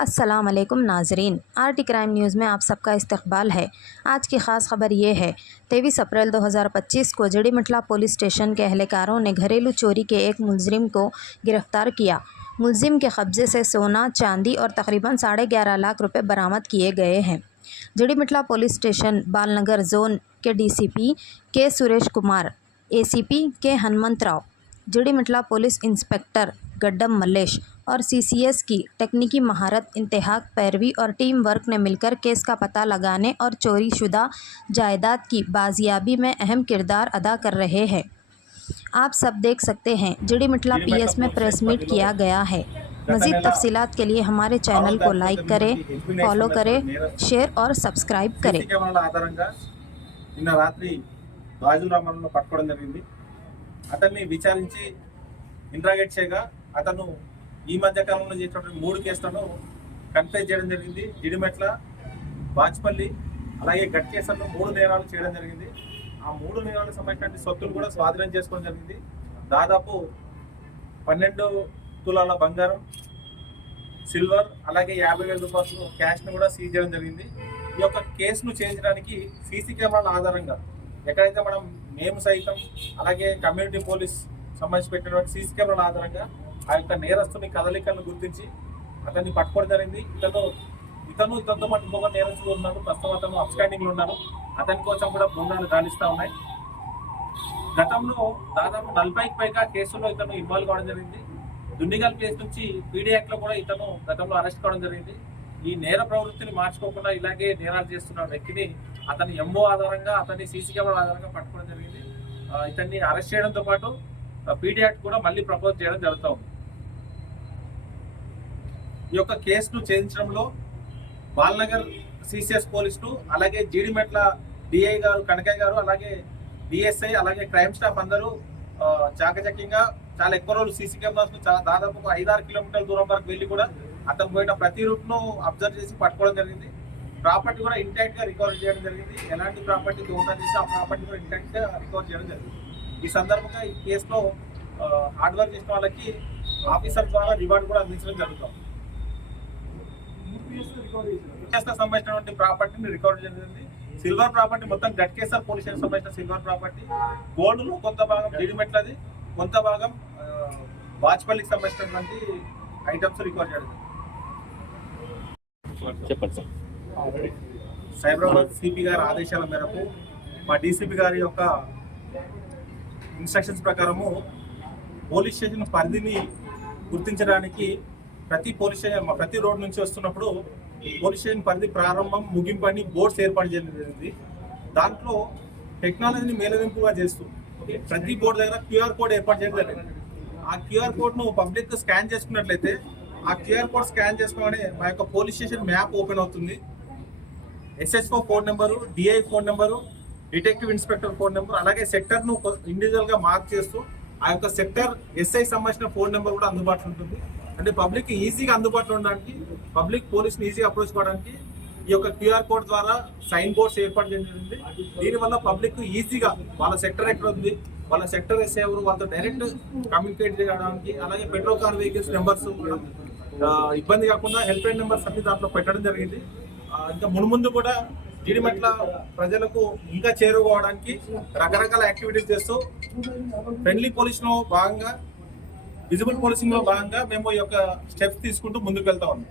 अस्सलाम वालेकुम नाजरीन, आरटी क्राइम न्यूज़ में आप सबका इस्तकबाल है। आज की ख़ास खबर ये है, 23 अप्रैल 2025 को जड़ीमटला पुलिस स्टेशन के अहलकारों ने घरेलू चोरी के एक मुलजिम को गिरफ़्तार किया। मुलजिम के कब्ज़े से सोना, चांदी और तकरीबन 11.5 लाख रुपए बरामद किए गए हैं। जड़ीमटला पुलिस स्टेशन बालनगर जोन के डीसीपी के सुरेश कुमार, एसीपी के हनुमंतराव, जड़ीमटला पुलिस इंस्पेक्टर गड्डम मल्लेश और सीसीएस की तकनीकी महारत, इंतहाक पैरवी और टीम वर्क ने मिलकर केस का पता लगाने और चोरी शुदा जायदाद की बाजियाबी में अहम किरदार अदा कर रहे हैं। आप सब देख सकते हैं, जड़ीमटला पीएस में प्रेस मीट किया गया है। मज़ीद तफसीलात के लिए हमारे चैनल को लाइक करें, फॉलो करें, शेयर और सब्सक्राइब करें। నిన్న రాత్రి రాజురామన్ను పట్టుకోవడం జరిగింది. అతన్ని విచారించి ఇంట్రాగేట్ చేయగా అతను ఈ మధ్య కాలంలో చేసినటువంటి 3 కేసులను కన్ఫెస్ చేయడం జరిగింది. జిడిమెట్ల, బాచ్పల్లి అలాగే గట్ కేసుల్లో 3 నేరాలు చేయడం జరిగింది. ఆ 3 నేరాలకు సంబంధించిన సొత్తులు కూడా స్వాధీనం చేసుకోవడం జరిగింది. దాదాపు 12 తులాల బంగారం, సిల్వర్ అలాగే 50,000 రూపాయలు క్యాష్ను కూడా సీజ్ చేయడం జరిగింది. ఈ యొక్క కేసును చేయించడానికి సీసీ కెమెరాల ఆధారంగా ఎక్కడైతే మేము సైతం అలాగే కమ్యూనిటీ పోలీస్ సంబంధించి పెట్టినటువంటి సీసీ కెమెరాల ఆధారంగా ఆ యొక్క నేరస్తుని కదలికలను గుర్తించి అతన్ని పట్టుకోవడం జరిగింది. ఇతనితో పాటు ఇంకొక నేరస్తులు ఉన్నారు. ప్రస్తుతం అతను అబ్స్టాండింగ్లో ఉన్నారు. అతని కోసం కూడా బృందాలు గాలిస్తూ ఉన్నాయి. గతంలో దాదాపు 40కి పైగా కేసుల్లో ఇతను ఇన్వాల్వ్ కావడం జరిగింది. దుండిగల్ కేసు నుంచి పీడీ యాక్ట్లో కూడా ఇతను గతంలో అరెస్ట్ కావడం జరిగింది. ఈ నేర ప్రవృత్తిని మార్చుకోకుండా ఇలాగే నేరాలు చేస్తున్న వ్యక్తిని అతని ఎంఓ ఆధారంగా, అతన్ని సీసీ కెమెరా ఆధారంగా పట్టుకోవడం జరిగింది. ఇతన్ని అరెస్ట్ చేయడంతో పాటు పీడీ యాక్ట్ కూడా మళ్ళీ ప్రపోజ్ చేయడం జరుగుతూ ఉంది. ఈ యొక్క కేసును ఛేదించడంలో బాలనగర్ సిసిఎస్ పోలీసులు, అలాగే జీడిమెట్ల డిఐ గారు, కనకయ్య గారు, అలాగే డిఎస్ఐ, అలాగే క్రైమ్ స్టాఫ్ అందరూ చాకచక్యంగా చాలా ఎక్కువ రోజులు సీసీ కెమెరాస్ దాదాపు 5-6 కిలోమీటర్ల దూరం వరకు వెళ్ళి కూడా అతను పోయిన ప్రతి రూట్ను అబ్జర్వ్ చేసి పట్టుకోవడం జరిగింది. ప్రాపర్టీ కూడా ఇంటాక్ట్ గా రికవర్ చేయడం జరిగింది. ఎలాంటి ప్రాపర్టీ దొంగతనం చేసి ఆ ప్రాపర్టీ కూడా ఇంటాక్ట్ గా రికవర్ చేయడం జరిగింది. ఈ సందర్భంగా ఈ కేసులో హార్డ్ వర్క్ చేసిన వాళ్ళకి ఆఫీసర్ ద్వారా రివార్డు కూడా అందించడం జరుగుతుంది. సంబంధించినటువంటి ప్రాపర్టీని రికవర్ జరిగింది. సిల్వర్ ప్రాపర్టీ మొత్తం గట్కేసర్ పోలీస్ స్టేషన్ సంబంధించిన సిల్వర్ ప్రాపర్టీ, గోల్డ్ లో కొంత భాగం జిడిమెట్లది, కొంత భాగం బాచ్పల్లికి సంబంధించినటువంటి ఐటమ్స్ రికవర్ చేయడం. సైబరాబాద్ సిపి గారి ఆదేశాల మేరకు మా డీసీపీ గారి యొక్క ఇన్స్ట్రక్షన్స్ ప్రకారము పోలీస్ స్టేషన్ పరిధిని గుర్తించడానికి ప్రతి పోలీస్ స్టేషన్ ప్రతి రోడ్ నుంచి వస్తున్నప్పుడు పోలీస్ స్టేషన్ పరిధి ప్రారంభం, ముగింపు అని బోర్డ్స్ ఏర్పాటు చేయడం జరిగింది. దాంట్లో టెక్నాలజీని మేలవింపుగా చేస్తూ ప్రతి బోర్డు దగ్గర క్యూఆర్ కోడ్ ఏర్పాటు చేయడం జరిగింది. ఆ క్యూఆర్ కోడ్ను పబ్లిక్ స్కాన్ చేసుకున్నట్లయితే ఆ క్యూఆర్ కోడ్ స్కాన్ చేసుకోగానే మా యొక్క పోలీస్ స్టేషన్ మ్యాప్ ఓపెన్ అవుతుంది. SHO phone number, DI phone number, detective inspector phone number, అలాగే సెక్టర్ను ఇండివిజువల్గా మార్క్ చేస్తూ ఆ యొక్క సెక్టర్ ఎస్ఐ సంబంధించిన ఫోన్ నెంబర్ కూడా అందుబాటులో ఉంటుంది. అంటే పబ్లిక్ ఈజీగా అందుబాటులో ఉండడానికి, పబ్లిక్ పోలీస్ని ఈజీగా అప్రోచ్ కావడానికి ఈ యొక్క క్యూఆర్ కోడ్ ద్వారా సైన్ బోర్డ్స్ ఏర్పాటు చేయడం జరిగింది. దీనివల్ల పబ్లిక్ ఈజీగా వాళ్ళ సెక్టర్ ఎక్కడ ఉంది, వాళ్ళ సెక్టర్ ఎస్ఐ ఎవరు, వాళ్ళతో డైరెక్ట్ కమ్యూనికేట్ చేయడానికి, అలాగే పెట్రోల్ కార్ వెహికల్స్ నెంబర్స్ ఇబ్బంది కాకుండా హెల్ప్ లైన్ నెంబర్స్ అన్ని దాంట్లో పెట్టడం జరిగింది. ఇంకా మున్ముందు కూడా జీడిమెట్ల ప్రజలకు ఇంకా చేరుకోవడానికి రకరకాల యాక్టివిటీస్ చేస్తూ ఫ్రెండ్లీ పోలీస్లో భాగంగా, విజిబుల్ పోలీసింగ్లో భాగంగా మేము ఈ యొక్క స్టెప్స్ తీసుకుంటూ ముందుకు వెళ్తా ఉన్నాం.